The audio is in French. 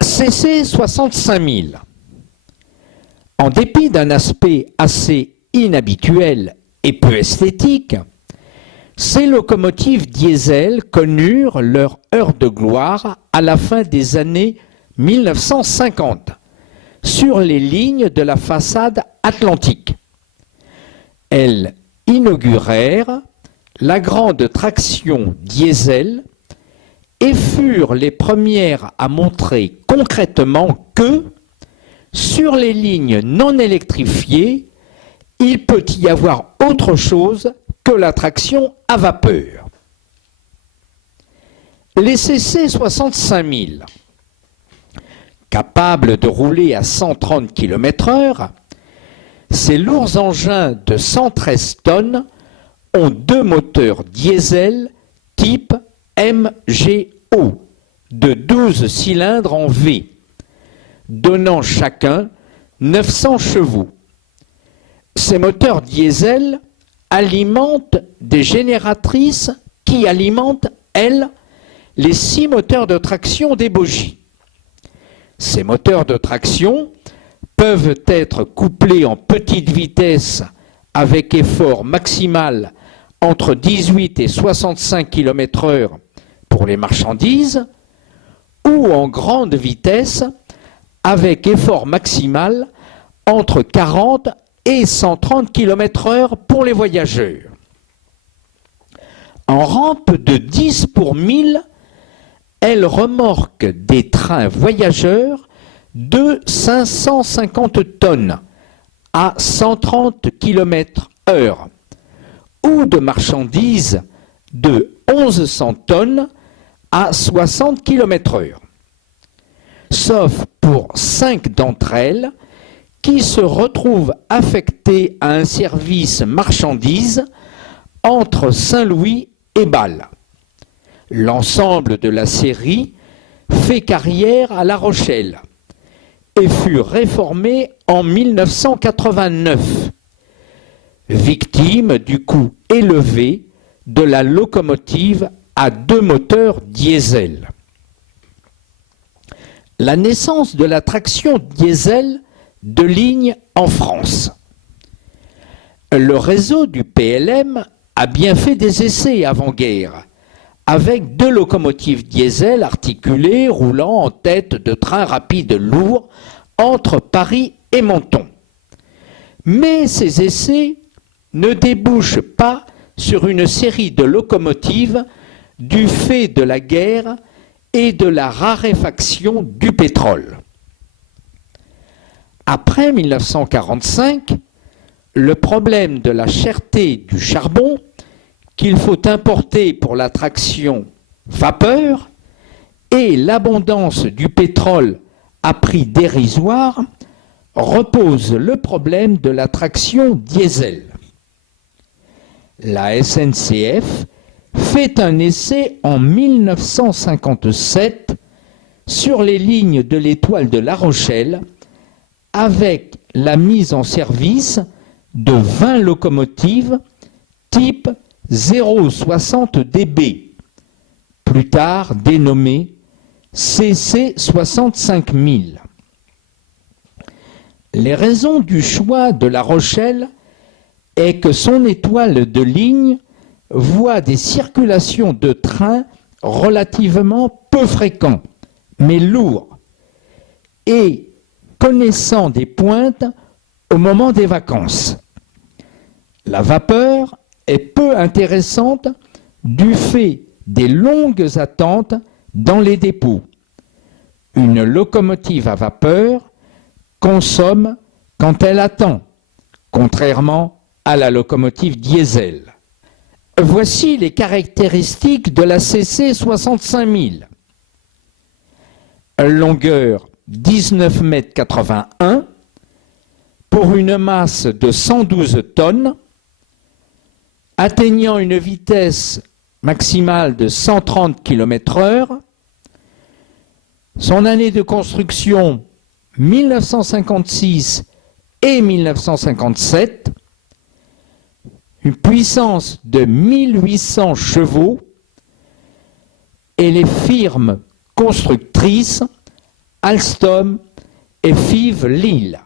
CC 65000. En dépit d'un aspect assez inhabituel et peu esthétique, ces locomotives diesel connurent leur heure de gloire à la fin des années 1950 sur les lignes de la façade atlantique. Elles inaugurèrent la grande traction diesel et furent les premières à montrer concrètement que, sur les lignes non électrifiées, il peut y avoir autre chose que la traction à vapeur. Les CC 65000, capables de rouler à 130 km/h, ces lourds engins de 113 tonnes ont deux moteurs diesel type MGO de 12 cylindres en V, donnant chacun 900 chevaux. Ces moteurs diesel alimentent des génératrices qui alimentent, elles, les 6 moteurs de traction des bogies. Ces moteurs de traction peuvent être couplés en petite vitesse avec effort maximal entre 18 et 65 km/h pour les marchandises, ou en grande vitesse avec effort maximal entre 40 et 130 km/h pour les voyageurs. En rampe de 10 pour 1000, elle remorque des trains voyageurs de 550 tonnes à 130 km/h ou de marchandises de 1100 tonnes à 60 km/h. Sauf pour 5 d'entre elles qui se retrouvent affectées à un service marchandises entre Saint-Louis et Bâle. L'ensemble de la série fait carrière à La Rochelle et fut réformé en 1989, victime du coût élevé de la locomotive à 2 moteurs diesel. La naissance de la traction diesel de ligne en France. Le réseau du PLM a bien fait des essais avant-guerre, avec 2 locomotives diesel articulées roulant en tête de trains rapides lourds entre Paris et Menton. Mais ces essais ne débouchent pas sur une série de locomotives du fait de la guerre et de la raréfaction du pétrole. Après 1945, le problème de la cherté du charbon qu'il faut importer pour la traction vapeur et l'abondance du pétrole à prix dérisoire repose le problème de la traction diesel. La SNCF fait un essai en 1957 sur les lignes de l'Étoile de La Rochelle avec la mise en service de 20 locomotives type 060 dB, plus tard dénommées CC 65000. Les raisons du choix de La Rochelle est que son étoile de ligne voit des circulations de trains relativement peu fréquents, mais lourds, et connaissant des pointes au moment des vacances. La vapeur est peu intéressante du fait des longues attentes dans les dépôts. Une locomotive à vapeur consomme quand elle attend, contrairement à la locomotive diesel. Voici les caractéristiques de la CC 65000. Longueur 19,81 m pour une masse de 112 tonnes, atteignant une vitesse maximale de 130 km/h. Son année de construction 1956 et 1957, une puissance de 1800 chevaux et les firmes constructrices Alstom et Fives Lille.